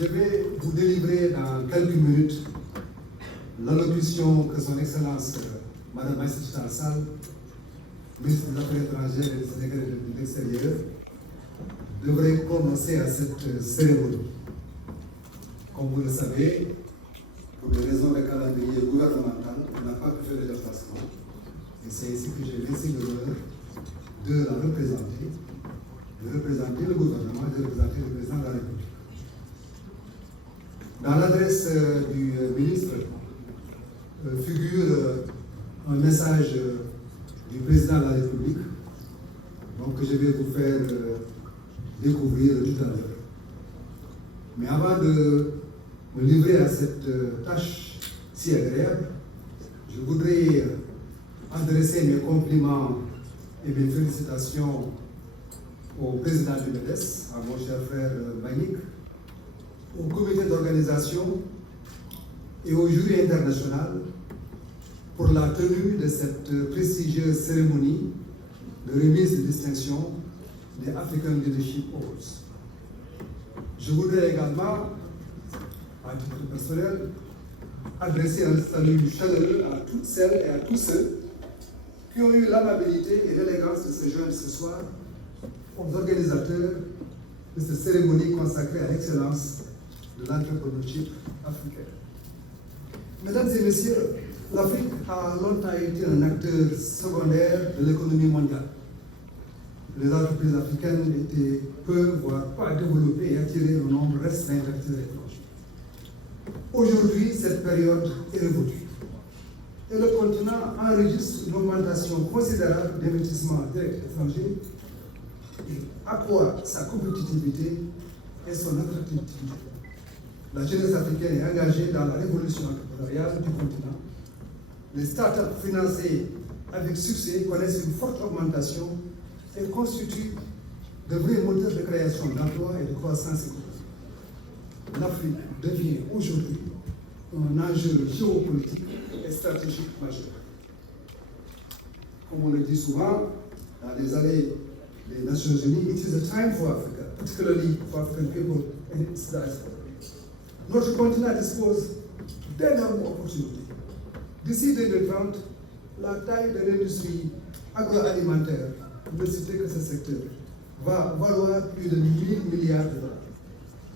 Je vais vous délivrer dans quelques minutes l'allocution que son Excellence Madame Aïssata Tall Sall, ministre des Affaires étrangères et des Sénégalais de l'extérieur, devrait prononcer à cette cérémonie. Comme vous le savez, pour des raisons de calendrier gouvernemental, on n'a pas pu faire le déplacement. Et c'est ici que j'ai laissé l'honneur de la représenter, de représenter le gouvernement, de représenter le président de la République. Dans l'adresse du ministre figure un message du président de la République, donc, que je vais vous faire découvrir tout à l'heure. Mais avant de me livrer à cette tâche si agréable, je voudrais adresser mes compliments et mes félicitations au président du MEDES, à mon cher frère Mbagnick, au comité d'organisation et au jury international pour la tenue de cette prestigieuse cérémonie de remise de distinction des African Leadership Awards. Je voudrais également, à titre personnel, adresser un salut chaleureux à toutes celles et à tous ceux qui ont eu l'amabilité et l'élégance de se joindre ce soir aux organisateurs de cette cérémonie consacrée à l'excellence de l'entrepreneurship africain. Mesdames et messieurs, l'Afrique a longtemps été un acteur secondaire de l'économie mondiale. Les entreprises africaines étaient peu, voire pas développées et attiraient un nombre restreint d'acteurs étrangers. Aujourd'hui, cette période est révolue. Et le continent enregistre une augmentation considérable d'investissements directs étrangers et accroît sa compétitivité et son attractivité. La jeunesse africaine est engagée dans la révolution entrepreneuriale du continent. Les startups financées avec succès connaissent une forte augmentation et constituent de vrais moteurs de création d'emplois et de croissance économique. L'Afrique devient aujourd'hui un enjeu géopolitique et stratégique majeur. Comme on le dit souvent dans les allées des Nations Unies, it is a time for Africa, particularly for African people and its diaspora. Notre continent dispose d'énormes opportunités. D'ici 2030, la taille de l'industrie agroalimentaire, ne citer que ce secteur, va valoir plus de 1 000 milliards de dollars.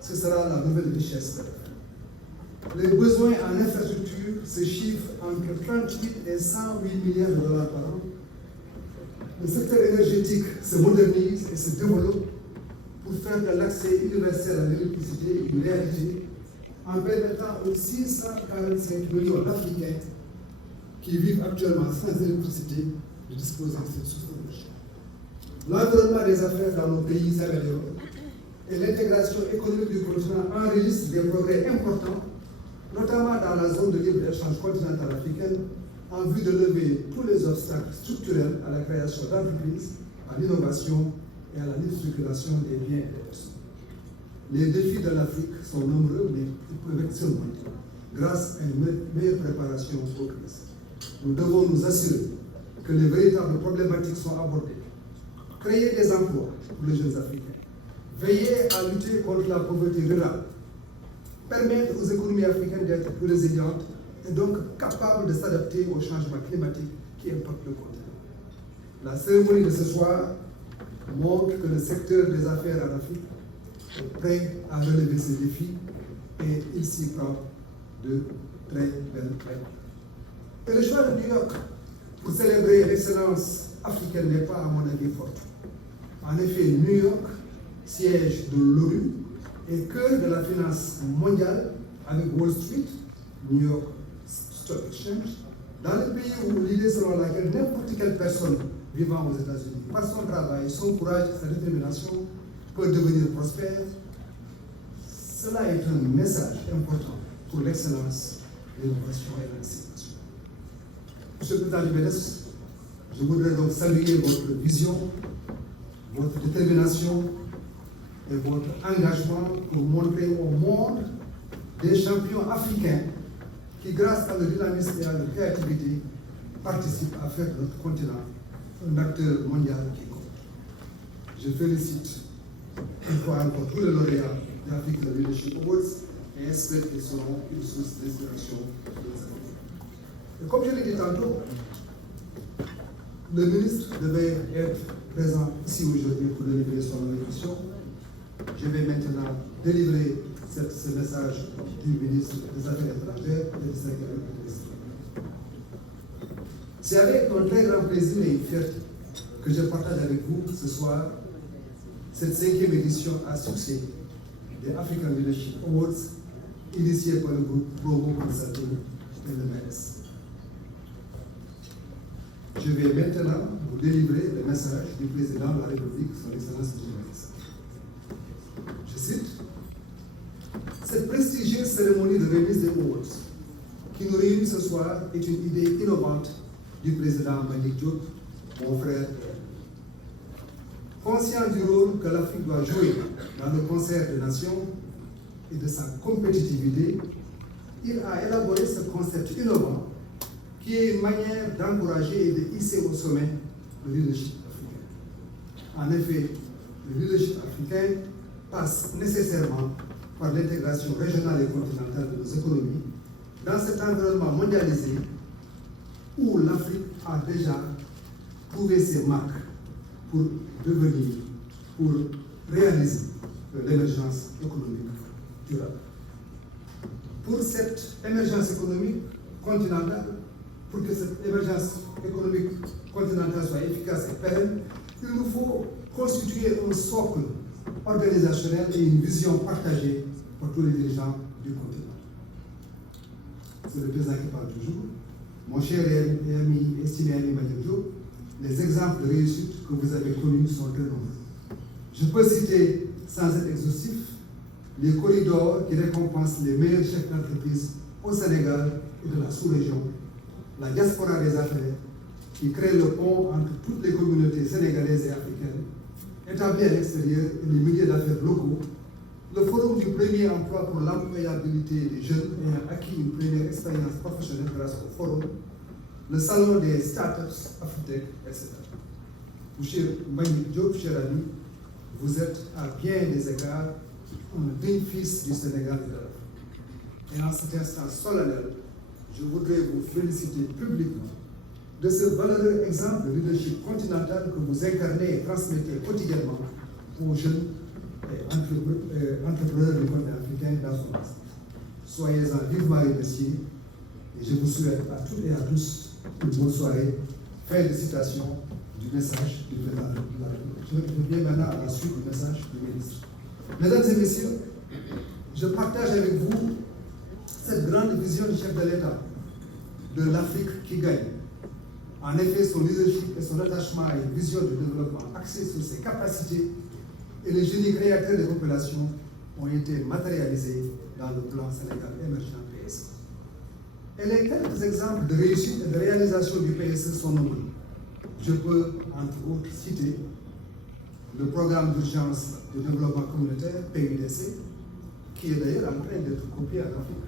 Ce sera la nouvelle richesse de l'Afrique. Les besoins en infrastructure se chiffrent entre 38 et 108 milliards de dollars par an. Le secteur énergétique se modernise et se développe pour faire de l'accès universel à l'électricité une réalité, en permettant aux 645 millions d'Africains qui vivent actuellement sans électricité de disposer de cette source d'énergie. L'environnement des affaires dans nos pays s'améliore et l'intégration économique du continent enregistre des progrès importants, notamment dans la zone de libre-échange continentale africaine, en vue de lever tous les obstacles structurels à la création d'entreprises, à l'innovation et à la libre circulation des biens et des personnes. Les défis de l'Afrique sont nombreux, mais ils peuvent être surmontés grâce à une meilleure préparation aux crises. Nous devons nous assurer que les véritables problématiques sont abordées. Créer des emplois pour les jeunes Africains, veiller à lutter contre la pauvreté rurale, permettre aux économies africaines d'être plus résilientes et donc capables de s'adapter aux changements climatiques qui impactent le continent. La cérémonie de ce soir montre que le secteur des affaires en Afrique est prêt à relever ces défis et il s'y prend de très belle main. Et le choix de New York pour célébrer l'excellence africaine n'est pas, à mon avis, fort. En effet, New York, siège de l'ONU, et cœur de la finance mondiale avec Wall Street, New York Stock Exchange, dans le pays où l'idée selon laquelle n'importe quelle personne vivant aux États-Unis, par son travail, son courage, sa détermination, peut devenir prospère, cela est un message important pour l'excellence, l'innovation et l'anticipation. Monsieur le Président du MEDES, je voudrais donc saluer votre vision, votre détermination et votre engagement pour montrer au monde des champions africains qui, grâce à leur dynamisme et à leur créativité, participent à faire de notre continent un acteur mondial qui compte. Je félicite Une fois encore, tous les lauréats d'Afrique Leadership Awards et espèrent qu'ils seront une source d'inspiration pour les Africains. Et comme je l'ai dit tantôt, le ministre devait être présent ici aujourd'hui pour délivrer son allocution. Je vais maintenant délivrer ce message du ministre des Affaires étrangères et des Sénégalais. C'est avec un très grand plaisir et une fierté que je partage avec vous ce soir cette 5e édition à succès des African Leadership Awards initiée par le groupe Promo Consulting et le MES. Je vais maintenant vous délivrer le message du président de la République, son Excellence M. Je cite: cette prestigieuse cérémonie de remise des awards qui nous réunit ce soir est une idée innovante du président Mbagnick Diop, mon frère. Conscient du rôle que l'Afrique doit jouer dans le concert des nations et de sa compétitivité, il a élaboré ce concept innovant qui est une manière d'encourager et de hisser au sommet le leadership africain. En effet, le leadership africain passe nécessairement par l'intégration régionale et continentale de nos économies dans cet environnement mondialisé où l'Afrique a déjà prouvé ses marques pour devenir, pour réaliser l'émergence économique durable. Pour cette émergence économique continentale, pour que cette émergence économique continentale soit efficace et pérenne, il nous faut constituer un socle organisationnel et une vision partagée par tous les dirigeants du continent. C'est le président qui parle toujours. Mon cher et ami, estimé ami Mbagnick Diop, les exemples de réussite que vous avez connus sont très nombreux. Je peux citer, sans être exhaustif, les corridors qui récompensent les meilleurs chefs d'entreprise au Sénégal et de la sous-région, la diaspora des affaires qui crée le pont entre toutes les communautés sénégalaises et africaines, établies à l'extérieur et les milliers d'affaires locaux, le forum du premier emploi pour l'employabilité des jeunes ayant acquis une première expérience professionnelle grâce au forum, le salon des startups Afritech, etc. Cher Mbagnick Diop, cher ami, vous êtes à bien des égards un digne fils du Sénégal et de l'Afrique. Et en cet instant solennel, je voudrais vous féliciter publiquement de ce valeureux exemple de leadership continental que vous incarnez et transmettez quotidiennement aux jeunes entrepreneurs du continent africain dans son ensemble. Soyez-en vivement remerciés et je vous souhaite à toutes et à tous une bonne soirée. Fin de citation du message du président de la République. Je reviens maintenant à la suite du message du ministre. Mesdames et messieurs, je partage avec vous cette grande vision du chef de l'État de l'Afrique qui gagne. En effet, son leadership et son attachement à une vision de développement axée sur ses capacités et les génies créateurs des populations ont été matérialisés dans le plan Sénégal émergent PSE. Et les quelques exemples de réussite et de réalisation du PSE sont nombreux. Je peux, entre autres, citer le programme d'urgence de développement communautaire, PUDC, qui est d'ailleurs en train d'être copié en Afrique.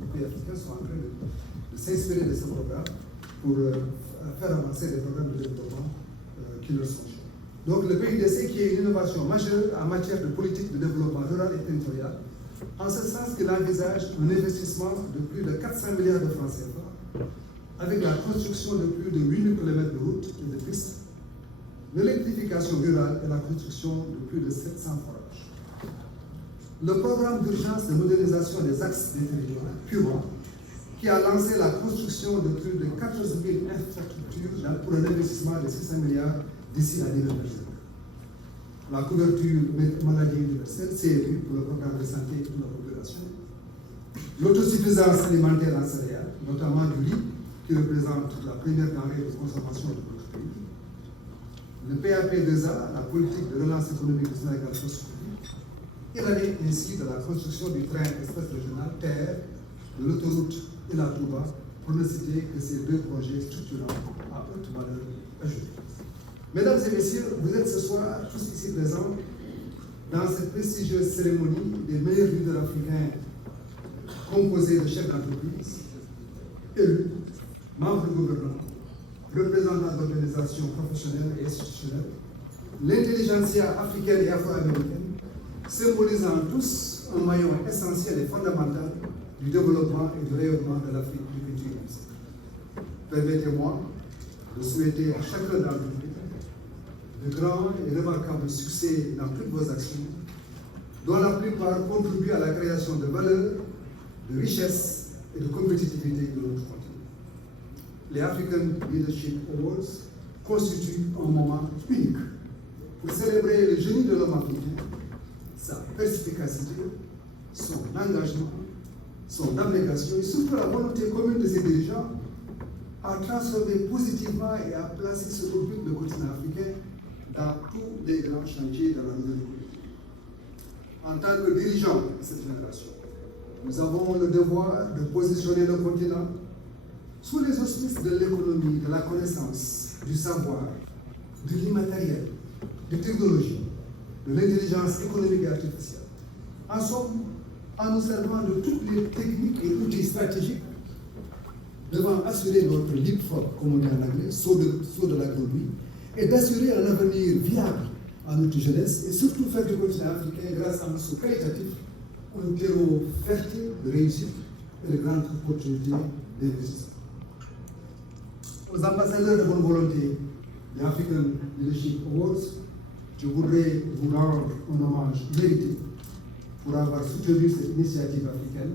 Les pays africains sont en train de s'inspirer de ce programme pour faire avancer les programmes de développement qui leur sont chers. Donc le PUDC qui est une innovation majeure en matière de politique de développement rural et territorial, en ce sens qu'il envisage un investissement de plus de 400 milliards de francs CFA, avec la construction de plus de 8000 km de routes et de pistes, l'électrification rurale et la construction de plus de 700 forages. Le programme d'urgence de modernisation des axes des territoires, PURA, qui a lancé la construction de plus de 14 000 infrastructures pour un investissement de 600 milliards d'ici à 2025. La couverture maladie universelle, CMU, pour le programme de santé de la population. L'autosuffisance alimentaire en céréales, notamment du riz, qui représente la première denrée de consommation de notre pays. Le PAP2A, la politique de relance économique du Sénégal post-Covid. Et l'année ainsi de la construction du train express régional TER, de l'autoroute Ila Touba, pour ne citer que ces deux projets structurants à haute valeur ajoutée. Mesdames et messieurs, vous êtes ce soir tous ici présents dans cette prestigieuse cérémonie des meilleurs leaders africains composés de chefs d'entreprise, élus, membres du gouvernement, représentants d'organisations professionnelles et institutionnelles, l'intelligentsia africaine et afro-américaine, symbolisant tous un maillon essentiel et fondamental du développement et du rayonnement de l'Afrique du XXIe siècle. Permettez-moi de souhaiter à chacun d'entre vous de grands et remarquables succès dans toutes vos actions, dont la plupart contribuent à la création de valeur, de richesse et de compétitivité de notre continent. Les African Leadership Awards constituent un moment unique pour célébrer le génie de l'homme africain, sa perspicacité, son engagement, son abnégation et surtout la volonté commune de ses dirigeants à transformer positivement et à placer sur l'orbite le continent africain dans tous les grands chantiers de la nouvelle économie. En tant que dirigeants de cette génération, nous avons le devoir de positionner le continent sous les auspices de l'économie, de la connaissance, du savoir, de l'immatériel, de technologie, de l'intelligence économique et artificielle. En somme, en nous servant de toutes les techniques et outils stratégiques devant assurer notre leapfrog, comme on dit en anglais, saut de la grenouille, et d'assurer un avenir viable à notre jeunesse et surtout faire du continent africain, grâce à un saut qualitatif, un terreau fertile de réussite et de grandes opportunités d'investissement. Aux ambassadeurs de bonne volonté des African Leadership Awards, je voudrais vous rendre un hommage mérité pour avoir soutenu cette initiative africaine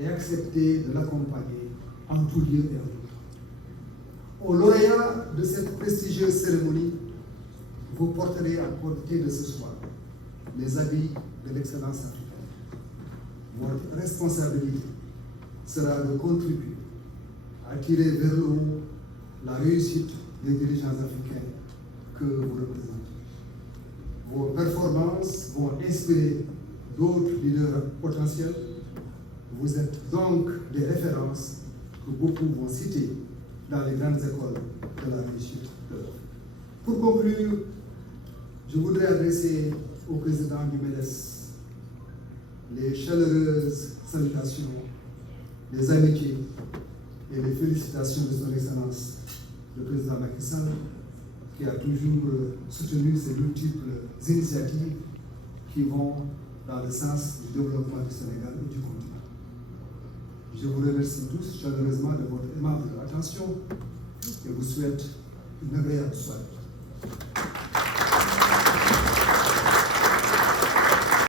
et accepté de l'accompagner en tout lieu et en tout temps. Aux lauréats de cette prestigieuse cérémonie, vous porterez à portée de ce soir les habits de l'excellence africaine. Votre responsabilité sera de contribuer à tirer vers le haut la réussite des dirigeants africains que vous représentez. Vos performances vont inspirer d'autres leaders potentiels. Vous êtes donc des références que beaucoup vont citer dans les grandes écoles de la réussite de l'Afrique. Pour conclure, je voudrais adresser au président du MEDES les chaleureuses salutations, les amitiés et les félicitations de son Excellence, le président Macky Sall, qui a toujours soutenu ces multiples initiatives qui vont dans le sens du développement du Sénégal et du continent. Je vous remercie tous chaleureusement de votre aimable attention et vous souhaite une agréable soirée.